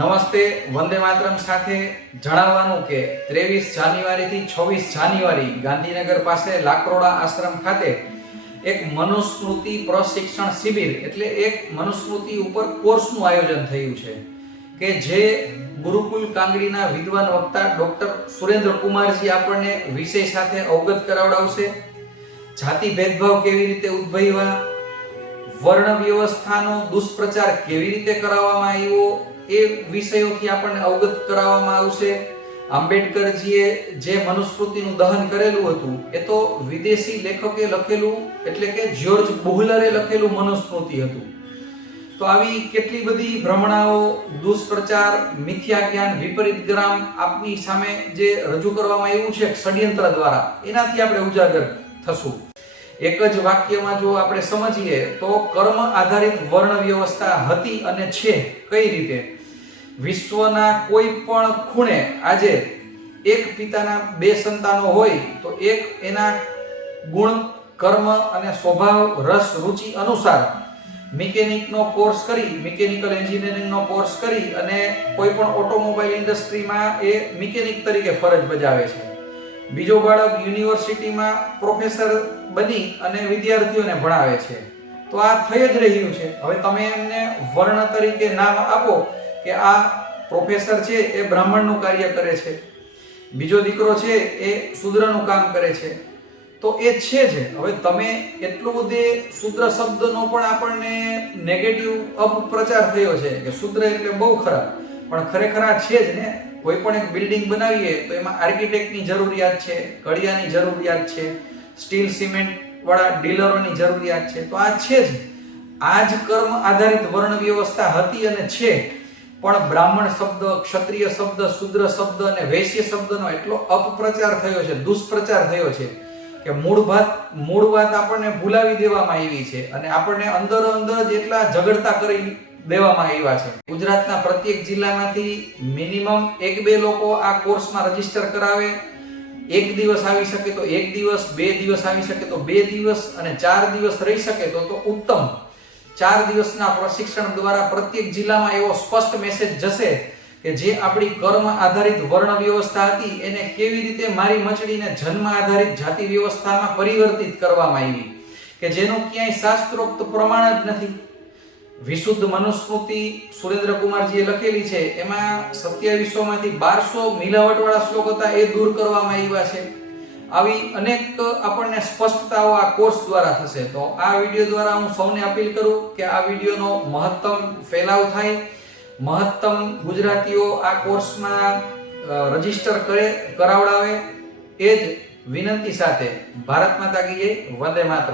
નમસ્તે, વંદે માતરમ સાથે જણાવવાનું કે ત્રેવીસ જાન્યુઆરીથી છવ્વીસ જાન્યુઆરી ગાંધીનગર પાસે લાકરોડા આશ્રમ ખાતે એક મનુસ્મૃતિ પ્રશિક્ષણ શિબિર એટલે એક મનુસ્મૃતિ ઉપર કોર્સનું આયોજન થયું છે કે જે ગુરુકુલ કાંગડીના વિદ્વાન વક્તા ડોક્ટર સુરેન્દ્ર કુમારજી આપણને વિષય સાથે અવગત કરાવડાવશે. જાતિ ભેદભાવ કેવી રીતે ઉદ્ભવ્યા? વર્ણ વ્યવસ્થાનો દુષ્પ્રચાર કેવી રીતે કરાવવામાં આવ્યો? એ વિષયોથી આપણને અવગત કરાવવામાં આવશે. આંબેડકરજીએ જે મનુસ્મૃતિનું દહન કરેલું હતું, એ તો વિદેશી લેખકે લખેલું, એટલે કે જ્યોર્જ બુહલરે લખેલું મનુસ્મૃતિ હતું. તો આવી કેટલી બધી ભ્રમણાઓ, દુષ્પ્રચાર મિથ્યા જ્ઞાન વિપરીત ગ્રામ આપની સામે જે રજૂ કરવામાં આવ્યું છે ષડયંત્ર દ્વારા, એનાથી આપણે ઉજાગર થશું. એક જ વાક્યમાં જો આપણે સમજીએ, તો કર્મ આધારિત વર્ણ વ્યવસ્થા હતી અને છે કઈ રીતે? વિશ્વના કોઈ પણ ખૂણે આજે એક પિતાના બે સંતાનો હોય તો એક એના ગુણ, કર્મ અને સ્વભાવ, રસ, રુચિ અનુસાર મિકેનિકનો કોર્સ કરી, મિકેનિકલ એન્જિનિયરિંગનો કોર્સ કરી અને કોઈ પણ ઓટોમોબાઈલ ઇન્ડસ્ટ્રીમાં એ મિકેનિક તરીકે ફરજ બજાવે છે. બીજો બાળક યુનિવર્સિટીમાં પ્રોફેસર બની અને વિદ્યાર્થીઓને ભણાવે છે. તો આ થઈ જ રહ્યું છે. હવે તમે એમને વર્ણ તરીકે નામ આપો. કે આ પ્રોફેસર છે, એ બ્રાહ્મણનું કાર્ય કરે છે. બીજો દીકરો છે, એ શૂદ્રનું કામ કરે છે. તો એ છે જ. હવે તમે એટલું બધે શૂદ્ર શબ્દનો પણ આપણને નેગેટિવ અપપ્રચાર થયો છે કે શૂદ્ર એટલે બહુ ખરાબ. પણ ખરેખર આ છે જ ને. કોઈ પણ એક બિલ્ડિંગ બનાવીએ તો એમાં આર્કિટેક્ટની જરૂરિયાત છે કડિયાની જરૂરિયાત છે સ્ટીલ સિમેન્ટ વાળા ડીલરોની જરૂરિયાત છે. તો આ છે જ. આ જ કર્મ આધારિત વર્ણ વ્યવસ્થા હતી અને છે. પણ બ્રાહ્મણ શબ્દ, ક્ષત્રિય શબ્દ, શુદ્ર શબ્દ અને વૈશ્ય શબ્દનો એટલો અપપ્રચાર થયો છે, દુષ્પ્રચાર થયો છે કે મૂળ વાત મૂળ વાત આપણને ભૂલાવી દેવામાં આવી છે અને આપણને અંદર અંદર જ એટલા ઝઘડતા કરી દેવામાં આવ્યા છે. ગુજરાતના પ્રત્યેક જિલ્લામાંથી મિનિમમ એક બે લોકો આ કોર્સમાં રજિસ્ટર કરાવે. એક દિવસ આવી શકે તો એક દિવસ, બે દિવસ આવી શકે તો બે દિવસ અને ચાર દિવસ રહી શકે તો તો ઉત્તમ. ચાર દિવસના પ્રશિક્ષણ દ્વારા પ્રત્યેક જિલ્લામાં એવો સ્પષ્ટ મેસેજ જશે કે જે આપણી કર્મ આધારિત વર્ણ વ્યવસ્થા હતી, એને કેવી રીતે મારી મચડીને જન્મ આધારિત જાતિ વ્યવસ્થામાં પરિવર્તિત કરવામાં આવી, કે જેનું ક્યાંય શાસ્ત્રોક્ત પ્રમાણ જ નથી. વિશુદ્ધ મનુસ્મૃતિ સુરેન્દ્ર કુમારજીએ લખેલી છે, એમાં સત્યાવીસોમાંથી બારસો મિલાવટવાળા શ્લોક હતા, એ દૂર કરવામાં આવ્યા છે. આવી અનેક આપણને સ્પષ્ટતાઓ આ કોર્સ દ્વારા થશે. તો આ વીડિયો દ્વારા હું સૌને અપીલ કરું કે આ વિડીયોનો મહત્તમ ફેલાવ થાય. મહત્તમ ગુજરાતીઓ આ કોર્સમાં રજિસ્ટર કરે, કરાવડાવે. એ જ વિનંતી સાથે ભારત માતા કી જય, વંદે માતરમ.